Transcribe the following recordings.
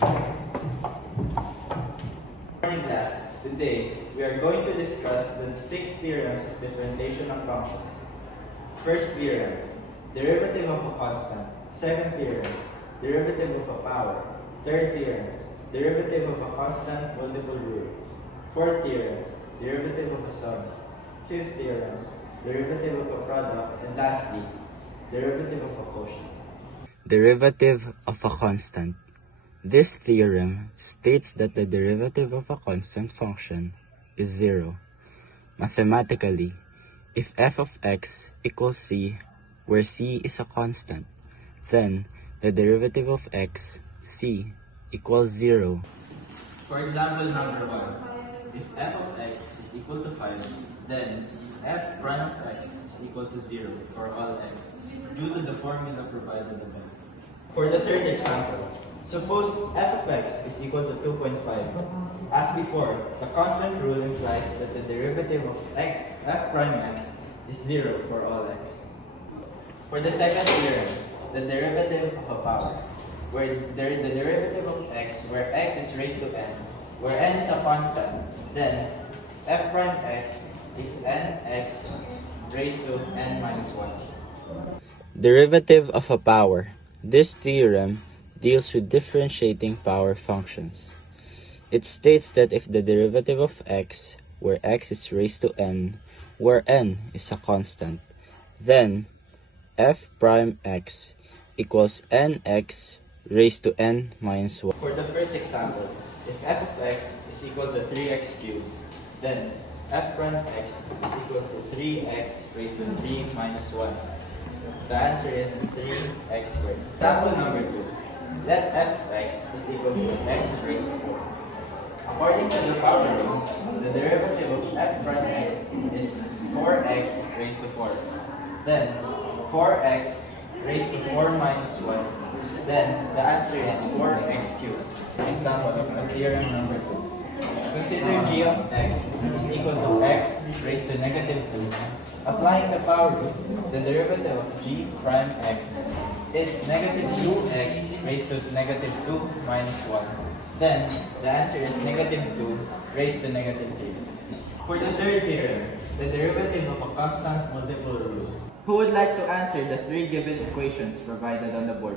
Morning class, today we are going to discuss the 6 theorems of differentiation of functions. First theorem, derivative of a constant. Second theorem, derivative of a power. Third theorem, derivative of a constant multiple rule. Fourth theorem, derivative of a sum. Fifth theorem, derivative of a product. And lastly, derivative of a quotient. Derivative of a constant. This theorem states that the derivative of a constant function is 0. Mathematically, if f of x equals c, where c is a constant, then the derivative of x, c, equals 0. For example number 1, if f of x is equal to 5, then f prime of x is equal to 0 for all x, due to the formula provided above. For the third example, suppose f of x is equal to 2.5. As before, the constant rule implies that the derivative of f prime x is 0 for all x. For the second theorem, the derivative of a power, where the derivative of x, where x is raised to n, where n is a constant, then f prime x is nx raised to n minus 1. Derivative of a power. This theorem deals with differentiating power functions. It states that if the derivative of x, where x is raised to n, where n is a constant, then f prime x equals nx raised to n minus 1. For the first example, if f of x is equal to 3x cubed, then f prime x is equal to 3x raised to 3 minus 1. The answer is 3x squared. Example number 2. Let f of x is equal to x raised to 4. According to the power rule, the derivative of f prime x is 4x raised to 4. Then 4x raised to 4 minus 1. Then the answer is 4x cubed. Example of the theorem number 2. Consider g of x is equal to x raised to negative 2. Applying the power rule, the derivative of g prime x is negative 2x raised to negative 2 minus 1. Then the answer is negative 2 raised to negative 3. For the third theorem, the derivative of a constant multiple rule. Who would like to answer the 3 given equations provided on the board?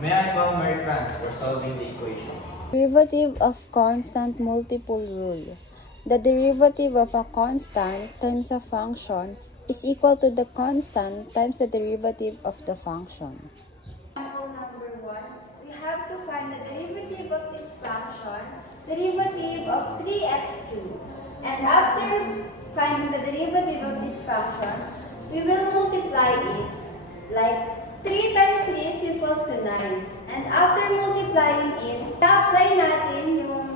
May I call Mary France for solving the equation? Derivative of constant multiple rule. The derivative of a constant times a function is equal to the constant times the derivative of the function. Example number 1, we have to find the derivative of this function, derivative of 3x cubed. And after finding the derivative of this function, we will multiply it. Like 3 times 3 is equals to 9. And after multiplying it, na-apply natin yung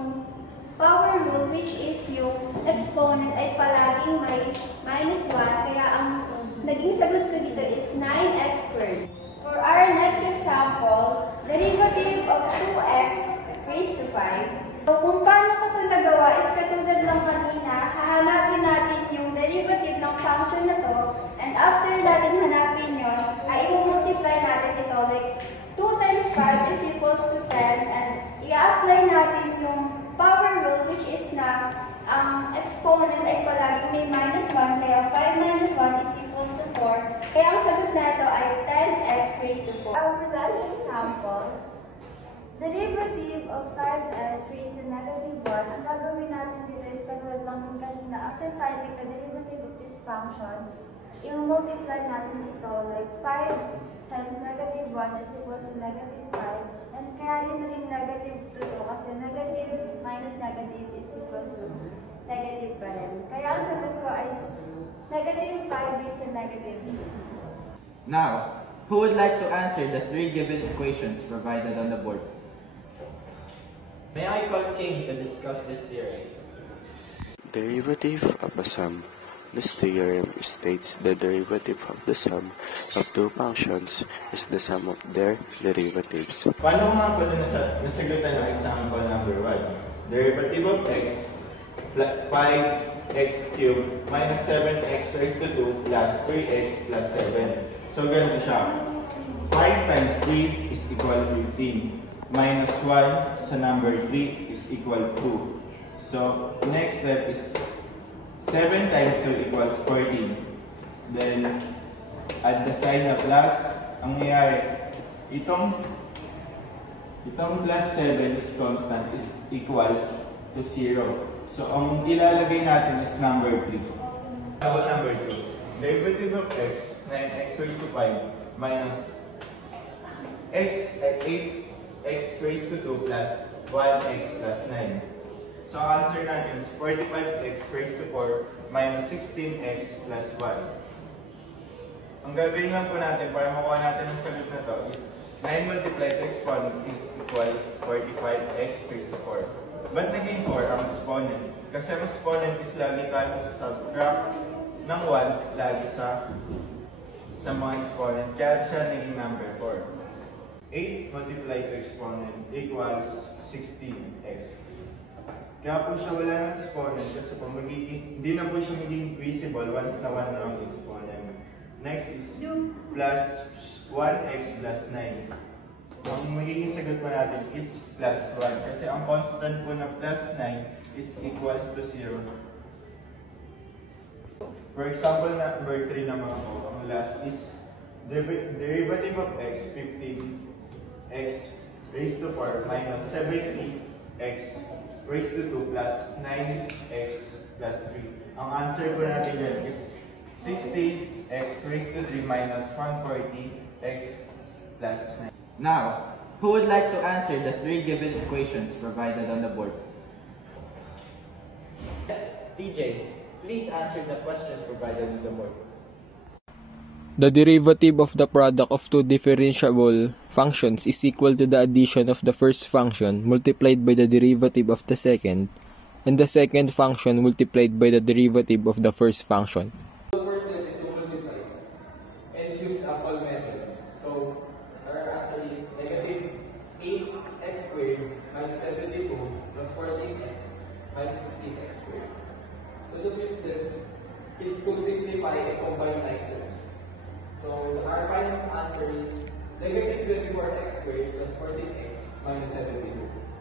power rule, which is yung exponent ay palaging may minus 1. Kaya ang naging sagot ko dito is 9x squared. For our next example, derivative of 2x raised to 5. So kung paano ko ito nagawa is katulad lang kanina, hahanapin natin yung derivative ng function na to. And after natin hanapin yun, ay i-multiply natin ito. Like 2 times 5 is equals to 10. And i-apply natin yung power rule, which is na ang exponent ay palaging may minus 1, kaya 5 minus 1 is equals to 4. Kaya ang sagot na ito ay 10x raised to 4. Our last example, derivative of 5x raised to negative 1. Ang gagawin natin dito is katulad lang ng kanina. After finding the derivative of this function, i-multiply natin ito like 5 times negative 1 is equals to negative 5. And kaya yun naging negative 2 to kasi negative minus negative is equals to negative pa rin. Kaya ang sagot ko ay negative 5 raised to negative 2. Now, who would like to answer the 3 given equations provided on the board? May I call King to discuss this theory? Derivative of a sum. This theorem states the derivative of the sum of two functions is the sum of their derivatives. Paano nga pala nasagutan ng example number 1? Derivative of x, 5x cubed minus 7x raised to 2 plus 3x plus 7. So ganun siya. 5 times 3 is equal to 15. minus 1 sa number 3 is equal 2. So, next step is 7 times 2 equals 14. Then, add the sign na plus. Ang nangyayari, itong plus 7 is constant is equals to 0. So, ang ilalagay natin is number 3. Number 2. Derivative of x, 9x raised to 5 minus x at 8x raised to 2 plus 1x plus 9. So, ang answer natin is 45x raised to 4 minus 16x plus 1. Ang gagawin lang po natin para makuha natin ang sagot na to is 9 multiplied to exponent is equals 45x raised to 4. Ba't naging 4 ang exponent? Kasi ang exponent is lagi tayo sa subtract ng 1s lagi sa mga exponent. Kaya siya naging number 4. 8 multiplied to exponent equals 16x. Kaya po siya wala ng exponent kasi po hindi na po siya magiging visible once na 1 na ang exponent. Next is plus 1x plus 9. Ang magiging sagot po natin is plus 1 kasi ang constant po na plus 9 is equals to 0. For example, number 3 naman po, ang last is derivative of x, 15x raised to 4 minus 70x raised to 2 plus 9x plus 3. Ang answer po natin dyan is 60x raised to 3 minus 140x plus 9. Now, who would like to answer the 3 given equations provided on the board? TJ, please answer the questions provided on the board. The derivative of the product of two differentiable functions is equal to the addition of the first function multiplied by the derivative of the second, and the second function multiplied by the derivative of the first function. The first step is to multiply and use the APOL method. So, our answer is negative 8x squared minus 72 plus 14x minus 16x squared. So, the fifth step is to simplify and combine like terms. So, our final answer is negative 24x squared plus 14x minus 72.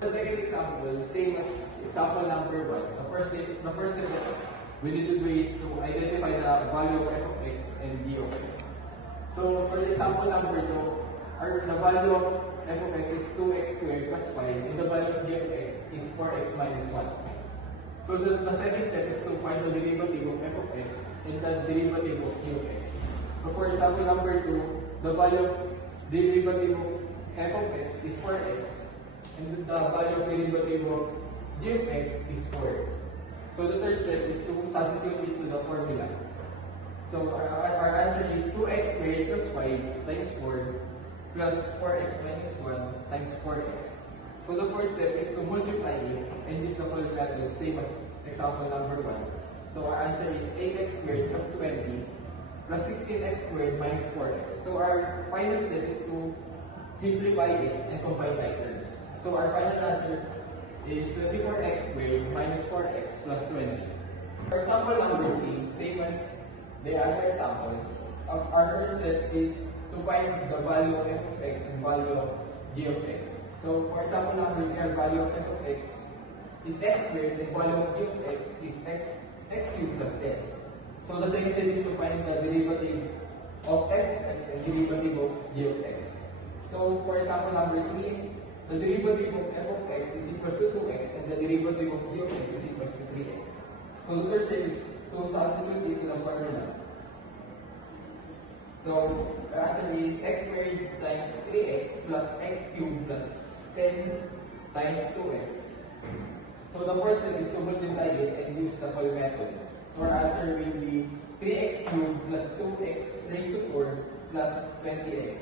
The second example, same as example number 1. The first step that we need to do is to identify the value of f of x and g of x. So, for the example number 2, the value of f of x is 2x squared plus 5, and the value of g of x is 4x minus 1. So, the second step is to find the derivative of f of x and the derivative of g of x. So, for example number 2, the value of derivative of f of x is 4x, and the value of derivative of g of x is 4. So, the third step is to substitute it to the formula. So, our answer is 2x squared plus 5 times 4 plus 4x minus 1 times 4x. So, the first step is to multiply it and use the full method, same as example number 1. So, our answer is 8x squared plus 20 plus 16x squared minus 4x. So, our final step is to simplify it and combine like terms. So, our final answer is 24x squared minus 4x plus 20. For example number 3, same as the other examples, our first step is to find the value of f of x and value of g of x. So, for example number 3, our value of f of x is x squared and value of g of x is x cubed plus 10. So, the second step is to find the derivative of f of x and derivative of g of x. So, for example number 3, the derivative of f of x is equals to 2x and the derivative of g of x is equals to 3x. So, the third step is to substitute it in the formula. So, the answer is x squared times 3x plus x cubed plus 10 times 2x. So, the first step is to multiply it and use the full method. So, our answer will be 3x cubed plus 2x raised to 4 plus 20x.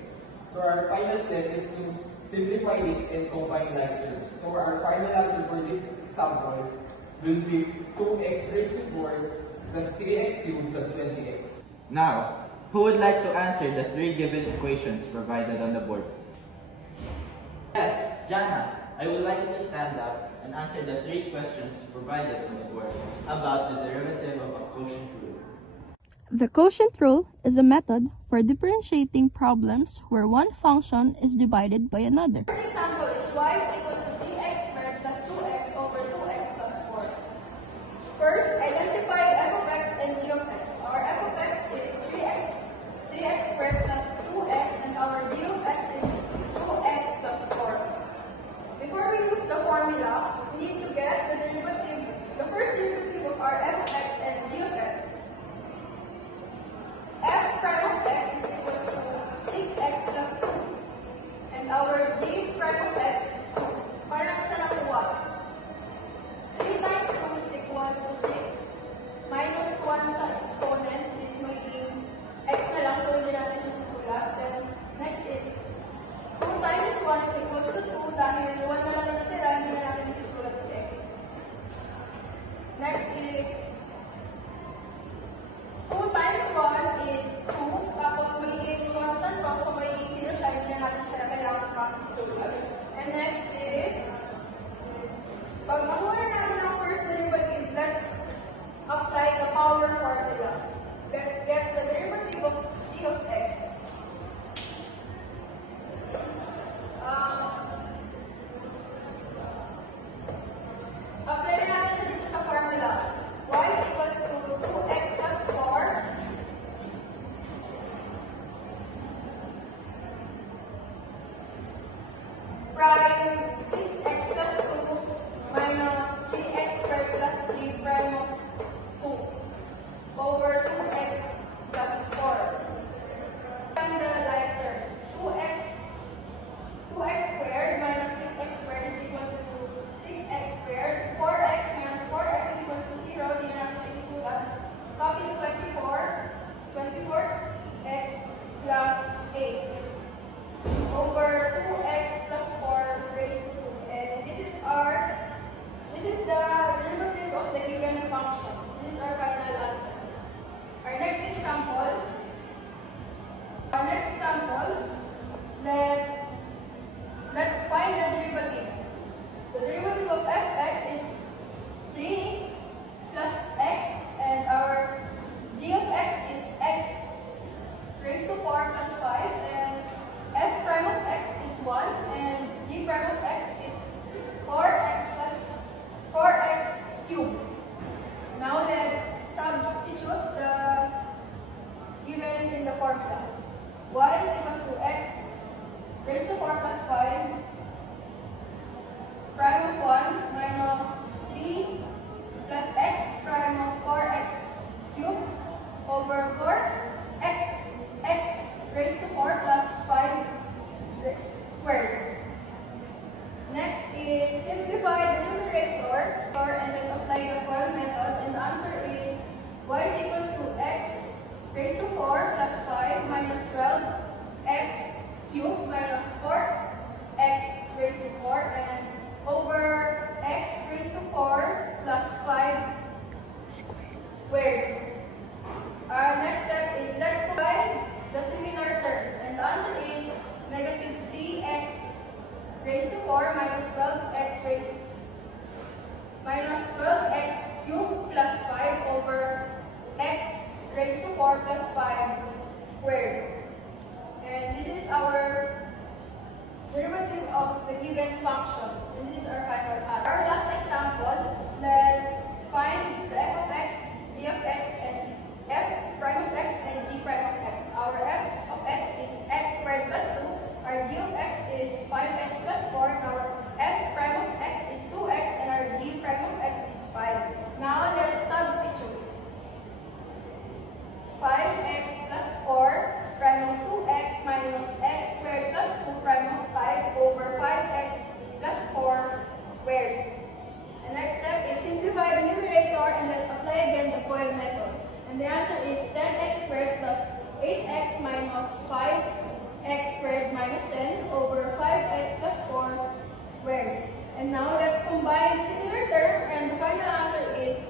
So, our final step is to simplify it and combine like terms. So, our final answer for this example will be 2x raised to 4 plus 3x cubed plus 20x. Now, who would like to answer the 3 given equations provided on the board? Yes, Jana, I would like you to stand up and answer the 3 questions provided on the board about the derivative of a quotient rule. The quotient rule is a method for differentiating problems where one function is divided by another. First example is y is equal to 3x squared plus 2x over 2x plus 4. First, identify the f of x and g of x. Our f of x is 3x squared plus 2x, and our g of x is 2x plus 4. Before we use the formula, we need to get the derivative, the first derivative of our f of x and g of x. F prime of x is equal to 6x plus 2, and our g prime of x is 2. Para natin siya nakuha. 3 times 2 is equals to 6. Minus 1 sa exponent is magiging x na lang, so hindi natin siya susulat. Then, next is 2 times 1 is equals to 2. Dahil 1 na lang na natira, hindi na natin isusulat si x. Next is 2 times 1 is 2. Tapos magiging constant to, so magiging 0 siya, hindi na natin siya kailangan pang isulat. And next is, pag makuha na natin ang first derivative, let's apply the power formula. Let's get the derivative of g of x. Apply na natin siya dito sa formula. Y is equals to 2x plus 4 prime 6x plus 2 minus 3x squared plus 3 prime of 2 over 2x plus 4. Find the like terms. 2x squared minus 6x squared is equals to 6x squared. 4x minus 4x is equals to 0. Hindi na natin siya isulat. Copy 24x plus 8 over 2x plus 4 raised to 2. And this is the derivative of the given function. This is our final answer. Our next example, let's find the derivatives. The derivative of fx is 3 plus x, and our g of x is x raised to 4 plus 5, and f prime of x is 1, and g prime of x is 4x plus 4x cubed. Now let's substitute the given in the formula. Y is equals to x raised to 4 plus 5 prime of 1 minus 3 plus x prime of 4x cubed over 4x raised to 4 plus 5 squared. Next is simplify the numerator and let's apply the FOIL method, and the answer is y is equals to x raised to 4 plus 5 minus 12x cubed minus 4x raised to 4 and over x raised to 4 plus 5 squared. Our next step is let's provide the similar terms, and the answer is negative 3x raised to 4 minus 12x cubed plus 5 over x raised to 4 plus 5 squared. And this is our derivative of the given function. And this is our final answer. Our last example, let's find the f of x, g of x, and f prime of x and g prime of x. Our f of x is x squared plus 2. Our g of x is 5x plus 4. And our f prime of x is 2x, and our g prime of x is 5. Now let's substitute. 5x plus 4 prime of 2x minus x squared plus 2 prime of 5 over 5x plus 4 squared. The next step is simplify the numerator and let's apply again the FOIL method. And the answer is 10x squared plus 8x minus 5x squared minus 10 over 5x plus 4 squared. And now let's combine similar term, and the final answer is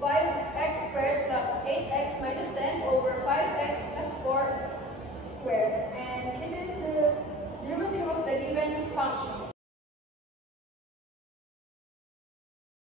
5x squared plus 8x minus 10 over 5x plus 4 squared. And this is the derivative of the given function.